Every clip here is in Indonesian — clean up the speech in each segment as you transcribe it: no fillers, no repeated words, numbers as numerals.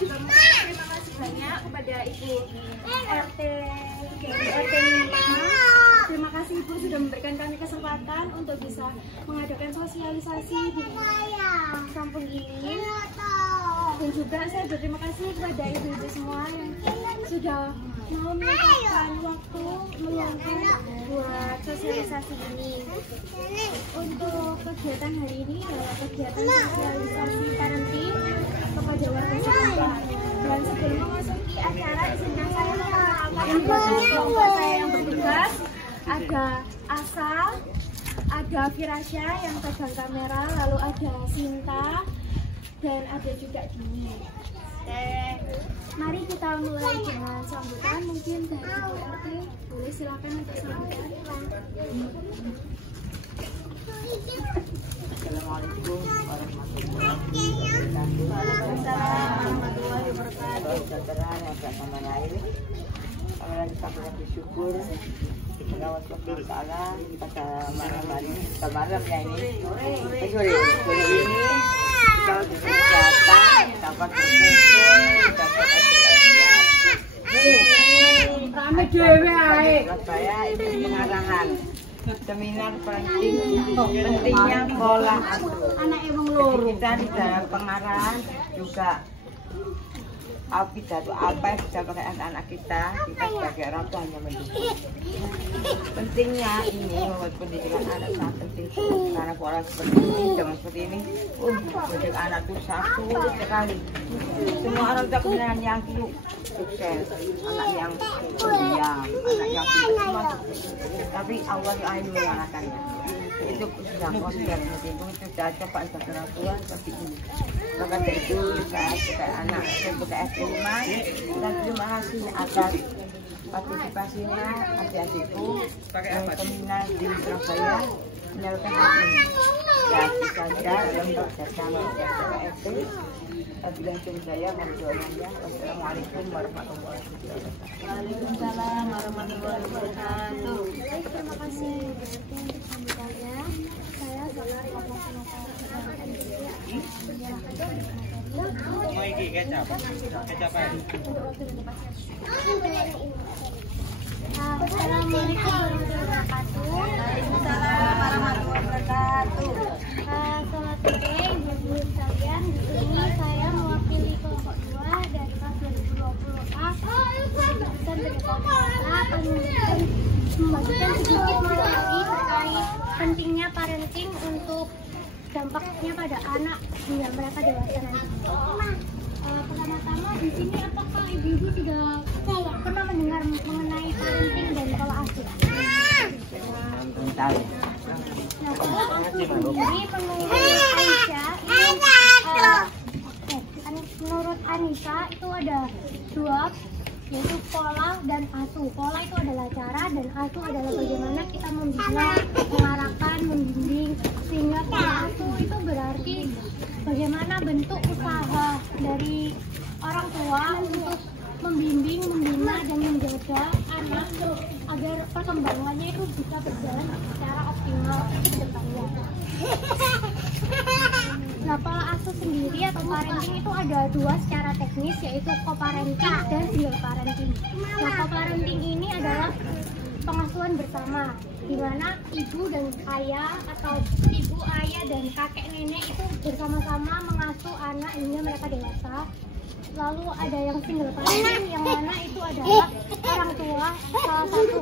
juga mengucapkan terima kasih banyak kepada Ibu RT dari RT 5. Terima kasih Ibu sudah memberikan kami kesempatan untuk bisa mengadakan sosialisasi di kampung ini. Dan juga saya berterima kasih kepada ibu-ibu semua yang sudah mau meluangkan waktu meluangkan buat sosialisasi ini. Untuk kegiatan hari ini adalah kegiatan sosialisasi parenting kepada warga setempat. Dan sebelum memasuki acara, izinkan saya memperkenalkan kelompok saya yang bertugas. Ada Asa, ada Firasya yang pegang kamera, lalu ada Sinta, dan ada juga Dini. Mari kita mulai dengan sambutan. Mungkin dari Ibu RT boleh silakan untuk sambutan. Assalamualaikum warahmatullahi wabarakatuh. Warahmatullahi wabarakatuh. Saudara yang bersama lain, kami lagi bersyukur kepada Allah Taala pada malam hari malamnya ini. Sore ini kita datang dapat berkumpul dapat Rame dewe ae. Saya itu pengarahan seminar pentingnya pola asuh. Anak emang loro. Kita di dalam pengarahan juga pidato apa yang bisa pakai anak-anak kita sebagai orang tua hanya mendukung. Pentingnya ini membuat pendidikan anak sangat penting karena pola seperti ini, zaman seperti ini, mendidik anak itu sulit sekali. Semua orang tua kemudian yang sukses, anak yang pendiam, anak yang semua sukses. Tapi Allah yang menyalakannya. Itu sudah konsep itu sudah coba sebagai orang tua seperti ini. Maka dari itu saya sebagai anak sebagai SD5 dan terima kasih atas partisipasinya adik-adikku yang seminar di Surabaya menyalurkan hal ini. Ya, saja untuk bersama SD. Abilah saya mendoanya. Wassalamualaikum warahmatullahi wabarakatuh. Waalaikumsalam warahmatullahi wabarakatuh. Baik, terima kasih untuk sambutannya. Saya Zola Mau iki kecap apa? Assalamualaikum warahmatullahi wabarakatuh. Waalaikumsalam warahmatullahi wabarakatuh. Selamat sore ibu-ibu sekalian. Di sini saya mewakili kelompok 2 dari kelas 2020A. Dan membagikan sedikit materi terkait pentingnya parenting untuk dampaknya pada anak hingga mereka dewasa nanti. Pertama-tama di sini apakah ibu-ibu sudah pernah mendengar mengenai parenting dan pola asuh? Tahu. Nah, pola asuh sendiri menurut Anissa itu ada dua, yaitu pola dan asuh. Pola itu adalah cara dan asuh adalah bagaimana kita membina, mengarahkan, membimbing. Sehingga pola asuh itu berarti bagaimana bentuk usaha dari orang tua untuk membimbing, membina, dan menjaga anak agar perkembangannya itu bisa berjalan secara optimal ke depannya. Nah, pola asuh sendiri atau parenting itu ada dua secara teknis, yaitu co-parenting dan single parenting. Nah, co-parenting ini adalah pengasuhan bersama, di mana ibu dan ayah atau ibu, ayah, dan kakek nenek itu bersama-sama mengasuh anak hingga mereka dewasa. Lalu ada yang single parenting, yang mana itu adalah orang tua salah satu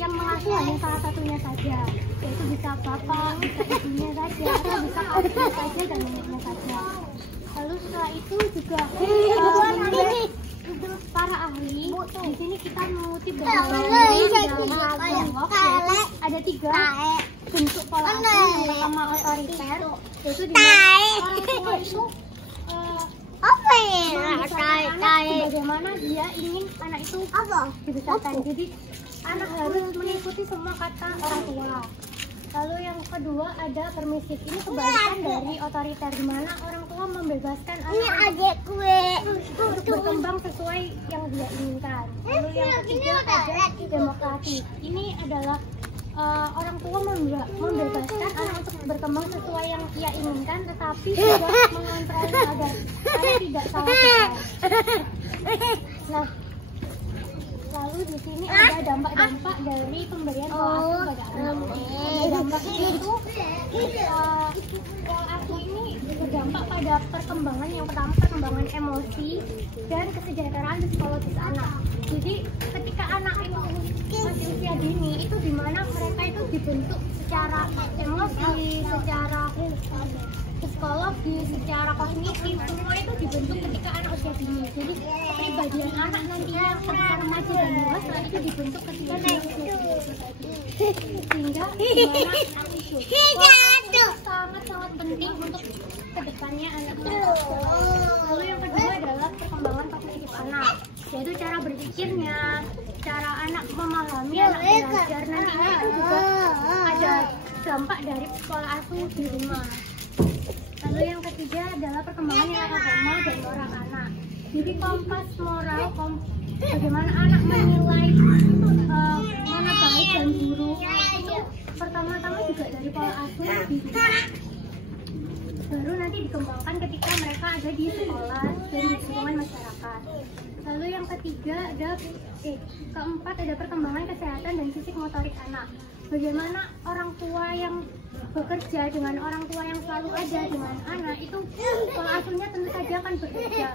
yang mengasuh hanya salah satunya saja, yaitu bisa bapak, bisa ibunya saja, atau bisa kakeknya saja dan neneknya saja. Lalu setelah itu juga menurut para ahli, di sini kita mengutip dari ada 3 bentuk pola asuh. Yang pertama otoriter, yaitu di mana orang tua itu bagaimana dia ingin anak itu dibesarkan. Jadi anak harus mengikuti semua kata orang tua. Lalu yang kedua ada permisif. Ini kebalikan dari otoriter, di mana orang tua membebaskan anak untuk berkembang sesuai yang dia inginkan. Lalu yang ketiga ada demokratis. Ini adalah orang tua membebaskan anak untuk berkembang sesuai yang ia inginkan, tetapi juga mengontrol agar anak tidak salah sasaran. Nah, lalu di sini ada dampak-dampak dari pemberian pola asuh pada anak. Dampaknya itu pola asuh ini berdampak pada perkembangan, yang pertama perkembangan emosi dan kesejahteraan psikologis anak. Jadi ketika anak itu masih usia dini, itu dimana mereka itu dibentuk secara emosi, secara psikologi, secara kognitif, semua itu dibentuk ketika anak usia dini. Jadi kepribadian anak nantinya ketika remaja dan dewasa itu dibentuk ketika dia usia dini. Sehingga sangat-sangat penting untuk kedepannya anak. Lalu yang kedua adalah perkembangan kognitif anak, yaitu cara berpikirnya, cara anak memahami, anak belajar. Nantinya itu juga ada dampak dari pola asuh di rumah. Lalu yang ketiga adalah perkembangan nilai agama dan moral anak. Jadi kompas moral, bagaimana anak menilai mana baik dan buruk, itu pertama-tama juga dari pola asuh di rumah. Baru nanti dikembangkan ketika mereka ada di sekolah dan di lingkungan masyarakat. Lalu yang ketiga keempat ada perkembangan kesehatan dan fisik motorik anak. Bagaimana orang tua yang bekerja dengan orang tua yang selalu ada dengan anak, itu pola asuhnya tentu saja akan berbeda,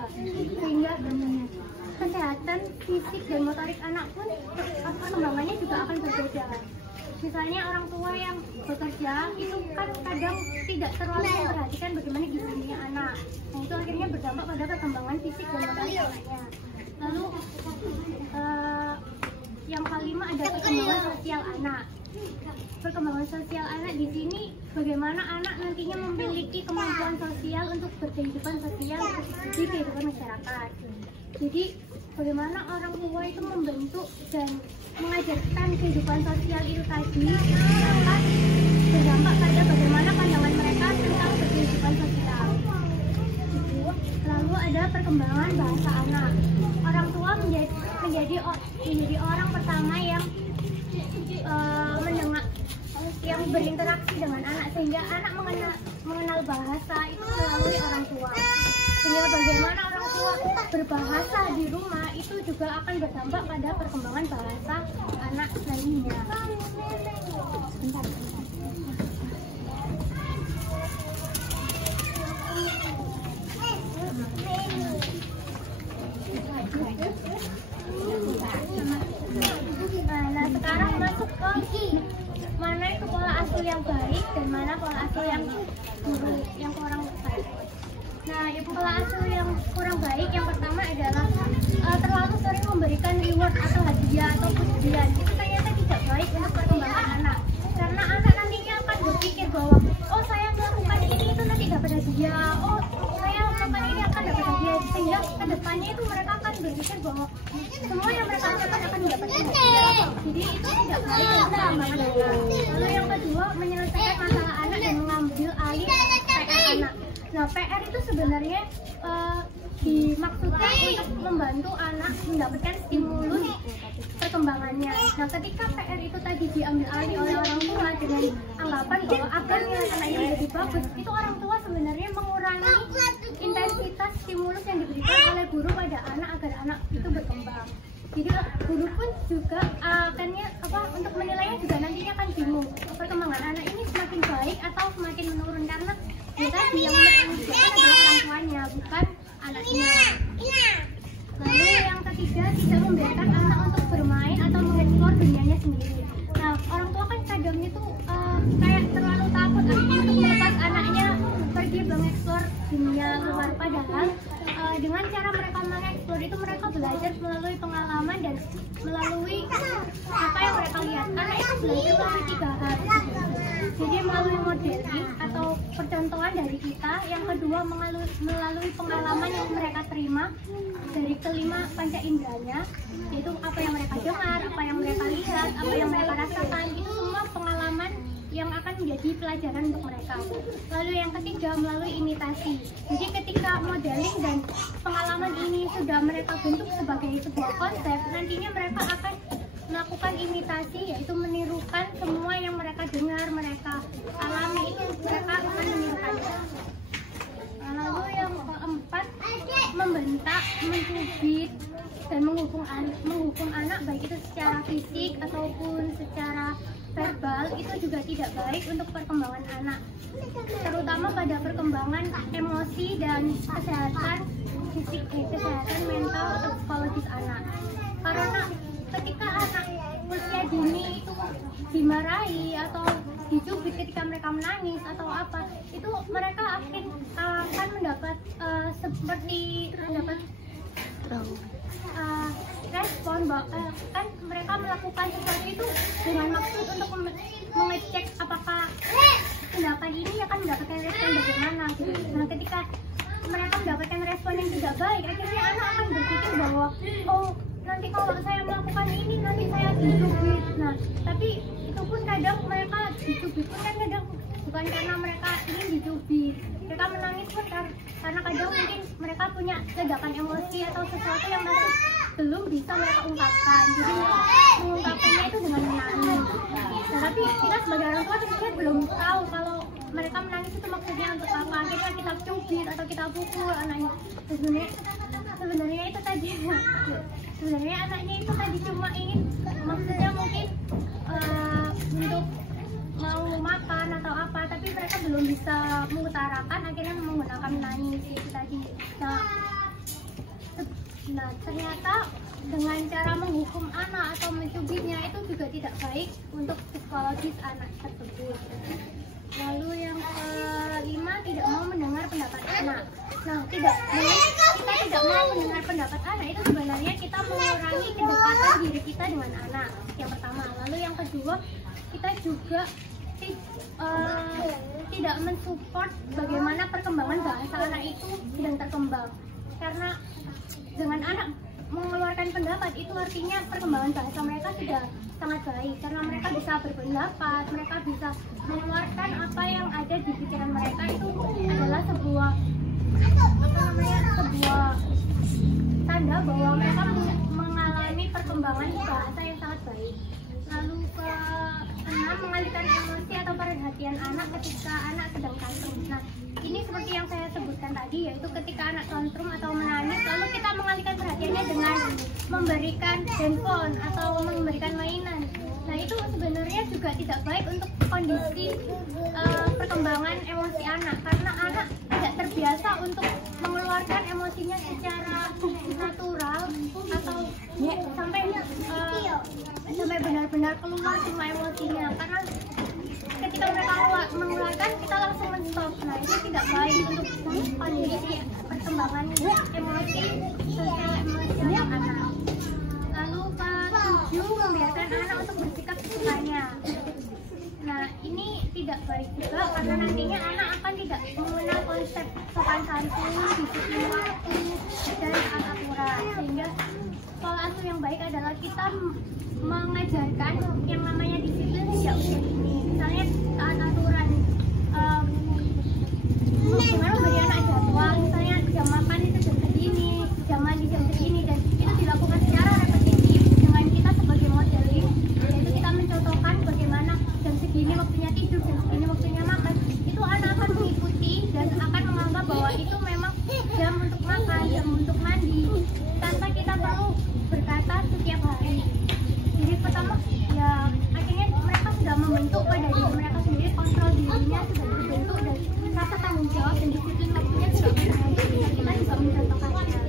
sehingga kesehatan fisik dan motorik anak pun perkembangannya juga akan berbeda. Misalnya orang tua yang bekerja itu kan kadang tidak terlalu memperhatikan bagaimana gizinya anak. Nah, itu akhirnya berdampak pada perkembangan fisik dan motorik anaknya. Lalu yang kelima ada perkembangan sosial anak. Perkembangan sosial anak di sini bagaimana anak nantinya memiliki kemampuan sosial untuk berkehidupan sosial di kehidupan masyarakat. Jadi bagaimana orang tua itu membentuk dan mengajarkan kehidupan sosial itu tadi akan berdampak pada bagaimana pandangan mereka tentang berkehidupan sosial. Lalu ada perkembangan bahasa anak. Orang tua menjadi orang pertama yang yang berinteraksi dengan anak, sehingga anak mengenal bahasa itu melalui orang tua. Sehingga bagaimana orang tua berbahasa di rumah itu juga akan berdampak pada perkembangan bahasa anak nantinya. Nah, sekarang masuk ke mana itu pola asuh yang baik dan mana pola asuh yang buruk, yang kurang baik. Nah, pola asuh yang kurang baik yang pertama adalah terlalu sering memberikan reward atau hadiah atau pujian. Itu ternyata tidak baik untuk perkembangan anak, karena anak nantinya akan berpikir bahwa oh saya melakukan ini itu nanti dapat hadiah, oh saya melakukan ini akan dapat hadiah, sehingga kedepannya itu mereka akan berpikir bahwa semua yang mereka lakukan akan dapat hadiah. Jadi itu tidak baik untuk perkembangan anak. Lalu yang kedua, menyelesaikan masalah anak dan mengambil alih PR anak. Nah, PR itu sebenarnya dimaksudkan untuk membantu anak mendapatkan stimulus perkembangannya. Nah, ketika PR itu tadi diambil alih oleh orang tua dengan anggapan bahwa agar nilai anaknya menjadi bagus, itu orang tua sebenarnya mengurangi intensitas stimulus yang diberikan oleh guru pada anak agar anak itu berkembang. Jadi guru pun juga akannya untuk menilainya juga nantinya akan bingung perkembangan anak ini semakin baik atau semakin menurun, karena kita yang menentukan adalah orang tuanya, bukan anaknya. Lalu yang ketiga, tidak membiarkan anak untuk bermain atau mengeksplor dunianya sendiri. Nah, orang tua kan kadang itu kayak terlalu takut untuk melepas anaknya pergi mengeksplor dunia luar, padahal dengan cara mereka mengeksplor itu mereka belajar melalui pengalaman dan melalui apa yang mereka lihat. Anak itu belajar melalui 3 hal. Jadi melalui modeling atau percontohan dari kita, yang kedua melalui pengalaman yang mereka terima dari kelima panca inderanya, yaitu apa yang mereka dengar, apa yang mereka lihat, apa yang mereka rasakan, itu semua pengalaman yang akan menjadi pelajaran untuk mereka. Lalu yang ketiga, melalui imitasi. Jadi ketika modeling dan pengalaman ini sudah mereka bentuk sebagai sebuah konsep, nantinya mereka akan melakukan imitasi, yaitu menirukan semua menghukum anak baik itu secara fisik ataupun secara verbal itu juga tidak baik untuk perkembangan anak, terutama pada perkembangan emosi dan kesehatan fisik, kesehatan mental atau psikologis anak. Karena ketika anak usia dini itu dimarahi atau dicubit ketika mereka menangis atau apa, itu mereka akan mendapat respon kan mereka melakukan sesuatu itu dengan maksud untuk mengecek apakah tindakan ini akan mendapatkan respon bagaimana gitu. Nah, ketika mereka mendapatkan respon yang tidak baik, akhirnya anak akan berpikir bahwa oh nanti kalau saya melakukan ini nanti saya dicubit. Nah, tapi itu pun kadang mereka dicubit pun kan kadang bukan karena mereka ingin dicubit. Mereka menangis pun karena kadang mungkin mereka punya ledakan emosi atau sesuatu yang masih belum bisa mereka ungkapkan. Jadi mengungkapkannya itu dengan menangis. Nah, tapi kita sebagai orang tua tentunya belum tahu kalau mereka menangis itu maksudnya untuk apa. Akhirnya kita cubit atau kita pukul anaknya. Sebenarnya itu tadi. Sebenarnya anaknya itu tadi cuma ingin maksudnya mungkin untuk mau makan atau apa, tapi mereka belum bisa mengutarakan, akhirnya menggunakan menangis itu tadi. Nah, ternyata dengan cara menghukum anak atau mencubitnya itu juga tidak baik untuk psikologis anak tersebut. Lalu yang kelima, tidak mau mendengar pendapat anak. Nah, kita tidak mau mendengar pendapat anak itu sebenarnya kita mengurangi kedekatan diri kita dengan anak. Yang pertama. Lalu yang kedua, kita juga tidak mensupport bagaimana perkembangan bahasa anak itu sedang terkembang. Karena dengan anak mengeluarkan pendapat itu artinya perkembangan bahasa mereka sudah sangat baik, karena mereka bisa berpendapat, mereka bisa mengeluarkan apa yang ada di pikiran mereka. Itu adalah sebuah tanda bahwa mereka mengalami perkembangan bahasa yang sangat baik. Lalu keenam, mengalihkan emosi atau perhatian anak ketika anak sedang tantrum. Nah, ini seperti yang saya sebutkan tadi, yaitu ketika anak tantrum atau menangis, lalu kita mengalihkan perhatiannya dengan memberikan handphone atau memberikan mainan. Nah, itu sebenarnya juga tidak baik untuk kondisi perkembangan emosi anak, karena anak tidak terbiasa untuk mengeluarkan emosinya secara natural atau sampai benar-benar keluar semua emosinya. Karena ketika mereka mengeluarkan, kita langsung men-stop. Nah, itu tidak baik untuk kondisi perkembangan emosi sosial anak. Lalu ke-7, membiarkan anak untuk bersikap sesukanya. Nah, ini tidak baik juga karena nantinya anak akan tidak mengenal konsep sopan santun, disiplin waktu, dan taat aturan. Sehingga pola asuh yang baik adalah kita mengajarkan yang namanya disiplin sejak usia dini. Misalnya taat aturan, dengan memberi anak jadwal, misalnya jam makan itu jam segini, jam mandi jam segini, dan itu dilakukan secara repetitif dengan kita sebagai modeling, yaitu kita mencontohkan bagaimana jam segini waktunya tidur, jam segini waktunya makan. Itu anak akan mengikuti dan akan menganggap bahwa itu memang jam untuk makan, jam untuk mandi, tanpa kita perlu berkata setiap hari. Jadi pertama, ya akhirnya mereka sudah membentuk pada diri mereka sendiri, kontrol dirinya sudah terbentuk, dan rasa tanggung jawab dan disiplin waktunya sudah berhasil. Kita juga mencontohkannya.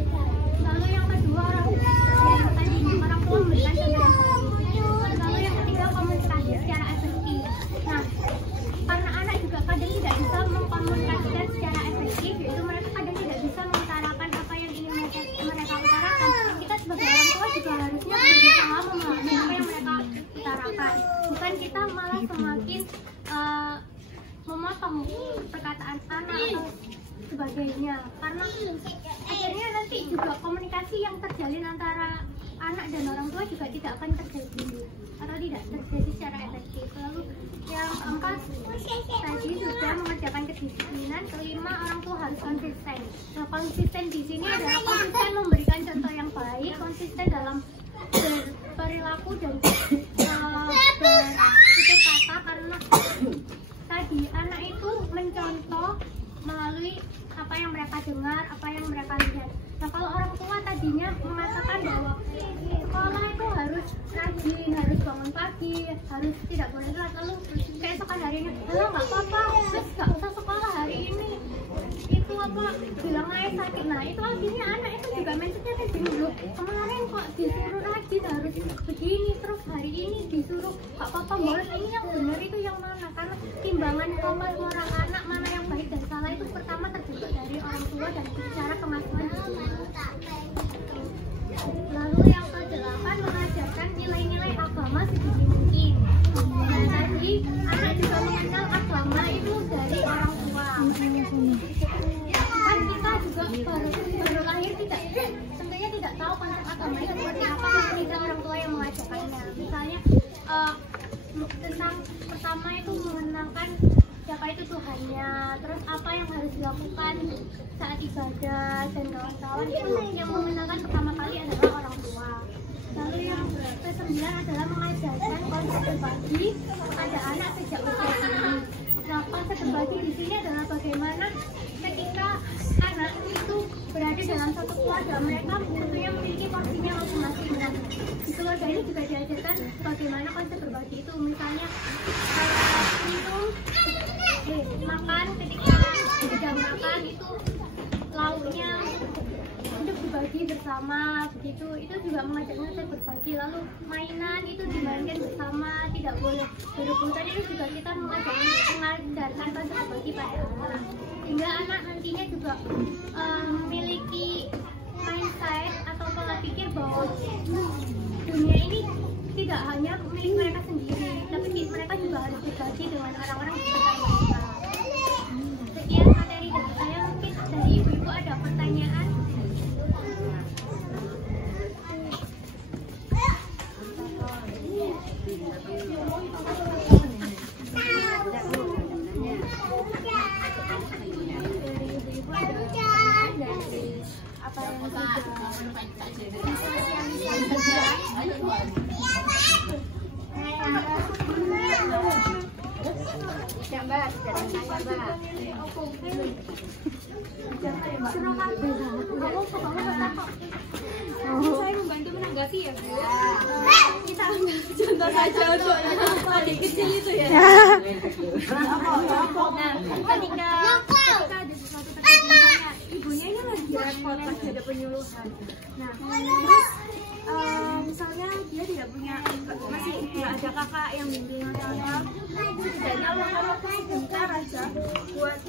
Lalu yang kedua, orang tua memberikan contoh yang baik. Lalu yang ketiga, komunikasi secara efektif. Nah, karena anak juga kadang tidak bisa mengkomunikasikan secara efektif, yaitu mereka kadang tidak bisa mengutarakan apa yang ingin mereka utarakan. Kita sebagai orang tua juga harusnya berusaha memahami apa yang mereka utarakan. Bukan kita malah semakin memotong perkataan anak atau sebagainya, karena akhirnya nanti juga komunikasi yang terjalin antara anak dan orang tua juga tidak akan terjadi atau tidak terjadi secara efektif. Lalu yang keempat, tadi sudah mengerjakan kedisiplinan. Kelima, orang tua harus konsisten. Nah, konsisten di sini adalah konsisten memberikan contoh yang baik, konsisten dalam berperilaku dan bertutur kata, karena tadi anak itu mencontoh melalui apa yang mereka dengar, apa yang mereka lihat. Nah kalau orang tua tadinya mengatakan bahwa sekolah itu harus rajin, harus bangun pagi, harus tidak boleh telat, lalu keesokan harinya, nggak apa-apa, terus nggak usah sekolah hari ini, itu apa bilang aja sakit. Nah itu akhirnya anak itu juga mindsetnya kayak gini loh, kemarin kok disuruh rajin harus begini, terus hari ini disuruh nggak apa-apa bolos. Ini yang benar itu yang mana? Karena timbangan kompas moral anak mana yang baik dan salah itu pertama terbentuk dari orang tua dan cara kemajuan. Lalu yang ke-8 mengajarkan nilai-nilai agama sedini mungkin. Dan tadi anak juga mengenal agama itu dari orang tua. Kan kita juga baru lahir tentunya tidak tahu konsep agama itu seperti apa, tidak orang tua yang mengajarkannya. Misalnya tentang pertama itu mengenalkan siapa itu Tuhannya, terus apa yang harus dilakukan saat ibadah dan kawan-kawan, itu yang mengenalkan pertama kali adalah orang tua. Lalu yang ke-9 adalah mengajarkan konsep berbagi kepada anak sejak usia dini. Nah, konsep berbagi di sini adalah bagaimana ketika anak itu berada dalam satu keluarga, mereka tentunya memiliki porsinya masing-masing. Nah, di keluarga ini juga diajarkan bagaimana konsep berbagi itu. Misalnya makan, ketika sudah makan itu lauknya untuk dibagi bersama, begitu. Itu juga mengajarkan konsep berbagi. Lalu mainan itu dimainkan bersama, tidak boleh berebutan. Itu juga kita mengajarkan konsep berbagi pada anak, sehingga anak nantinya juga memiliki mindset atau pola pikir bahwa dunia ini tidak hanya milik mereka sendiri, tapi mereka juga harus berbagi dengan orang-orang di sekitar mereka. Sekian materi dari saya, mungkin dari ibu-ibu ada pertanyaan? Saya membantu menanggapi ya Bu. Kita ambil contoh saja untuk adik kecil itu ya. Nah, ketika ada sesuatu terjadi, ibunya ini lagi repot, lagi ada penyuluhan. Nah, terus misalnya dia tidak punya, masih nggak ada kakak yang bimbing atau setidaknya kalau sebentar aja buat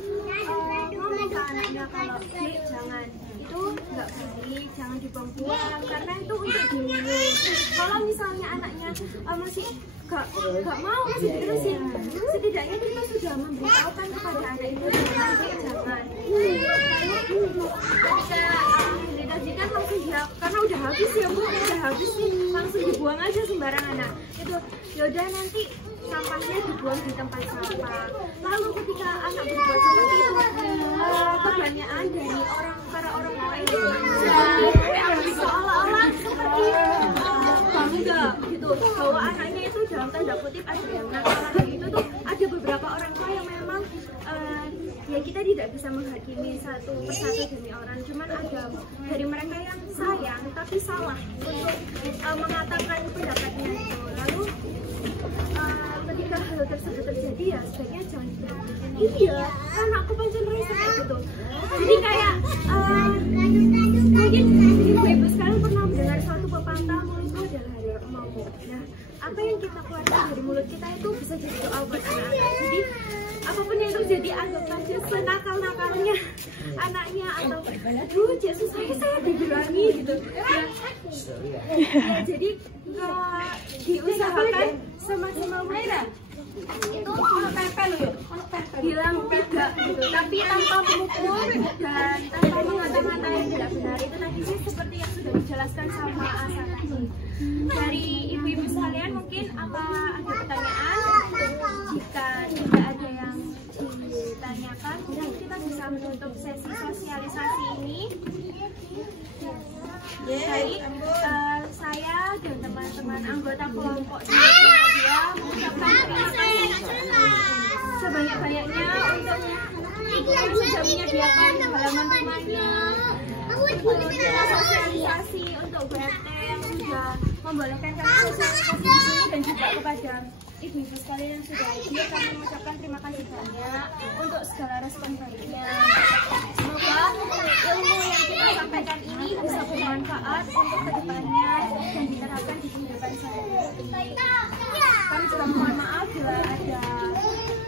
ngomong ke anaknya kalau jangan, itu nggak baik, jangan dibuang-buang karena itu untuk diminum. Kalau misalnya anaknya masih gak mau, masih diterusin, setidaknya kita sudah memberitahukan kepada anak itu jangan. Ketika didelegasikan langsung dia, karena udah habis ya Bu, udah habis nih, langsung dibuang aja sembarangan. Nah itu yaudah nanti sampahnya dibuang di tempat sampah. Lalu ketika anak berbuat seperti itu, kebanyakan dari para orang lain seolah-olah seperti bangga gitu bahwa anaknya itu dalam tanda kutip ada yang nakal itu tuh. Ada beberapa orang tua yang memang ya kita tidak bisa menghakimi satu persatu demi orang, cuman ada dari mereka yang sayang tapi salah untuk mengatakan pendapatnya itu. Lalu ketika hal tersebut terjadi ya sebaiknya jangan diberhentikan. Iya, anakku pancen rese gitu. Jadi kayak mungkin ibu-ibu sekalian pernah mendengar suatu pepatah, mulutku adalah harimau. Nah, apa yang kita keluarkan dari mulut kita itu bisa jadi doa buat anak-anak. Jadi apapun yang terjadi, anggap saja senakal-nakalnya anaknya atau aduh Yesus saya dibilangi gitu ya, jadi diusahakan semaksimal mungkin itu bilang tidak gitu, tapi tanpa memukul dan tanpa mengata-ngata yang tidak benar. Itu tadi sih seperti yang sudah dijelaskan sama Asa tadi. Dari ibu-ibu sekalian mungkin apa ada pertanyaan? Jika tidak ada yang ditanyakan, kita bisa menutup sesi sosialisasi ini. Baik, saya dan teman-teman anggota kelompok 2 mengucapkan terima kasih sebanyak-banyaknya untuk ibu yang sudah menyediakan halaman rumahnya, kita sosialisasi untuk BRT yang sudah membolehkan kami sosialisasi di sini dan juga kepada ibu-ibu sekalian yang sudah hadir. Kami mengucapkan terima kasih banyak untuk segala respon baiknya. Semoga ilmu yang kita sampaikan ini bisa bermanfaat untuk kedepannya dan diterapkan di kehidupan sehari-hari. Kami juga mohon maaf bila ada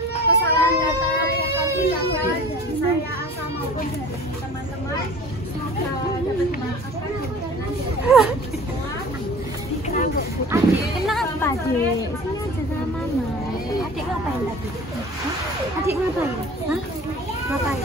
kesalahan kata yang kami ucapkan dari saya Asa maupun dari teman-teman. Semoga dapat dimaafkan dan berkenan di semua. Kenapa, Dek? Sini aja sama Mama. Adik ngapain tadi? Adik ngapain? Hah? Ngapain?